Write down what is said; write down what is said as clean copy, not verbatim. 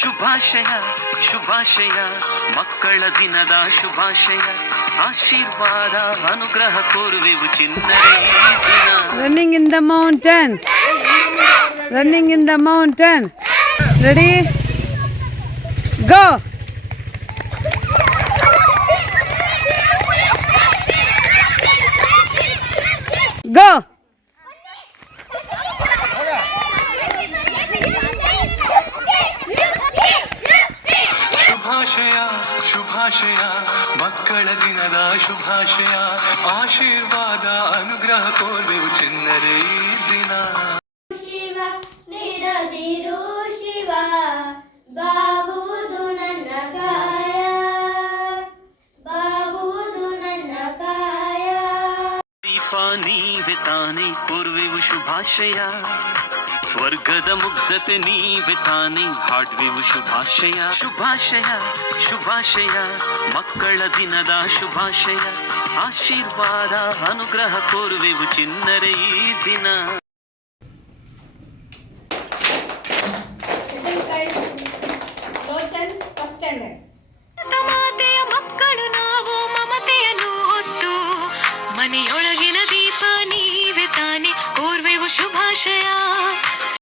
ಶುಭಾಶಯ ಶುಭಾಶಯ ಮಕ್ಕಳ ದಿನದ ಶುಭಾಶಯ ಆಶೀರ್ವಾದ ಅನುಗ್ರಹ ಕೋರುವೆವು ಚಿನ್ನರೇ ದಿನ. Running in the mountain, running in the mountain. Ready go. Go. ಶುಭಾಶಯ ಶುಭಾಶಯ ಮಕ್ಕಳ ದಿನದ ಶುಭಾಶಯ ಆಶೀರ್ವಾದ ಅನುಗ್ರಹ ಕೋರುವೆವು ಚಿನ್ನರೇ ದಿನ. ಶಿವ ನೀಡದಿರು ಶಿವ ಬಾಗುವುದು ನನ್ನ ಕಾಯ, ಬಾಗುವುದು ನನ್ನ ಕಾಯ. ದೀಪ ನೀವೆ ತಾನೇ ಕೋರುವೆವು ಶುಭಾಶಯ, ಸ್ವರ್ಗದ ಮುಗ್ಧತೆ ನೀವೆ ತಾನೇ ಹಾಡುವೆವು ಶುಭಾಶಯ. ಶುಭಾಶಯ ಶುಭಾಶಯ ಮಕ್ಕಳ ದಿನದ ಶುಭಾಶಯ ಆಶೀರ್ವಾದ ಅನುಗ್ರಹ ಕೋರುವೆವು ಚಿನ್ನರೇ ಈ ದಿನ. ಮಾತೆಯ ಮಕ್ಕಳು ನಾವು ಮಮತೆಯನ್ನು ಹೊತ್ತು ಮನೆಯೊಳಗಿನ ದೀಪ ನೀವೆ ತಾನೆ ಕೋರುವೆವು ಶುಭಾಶಯ.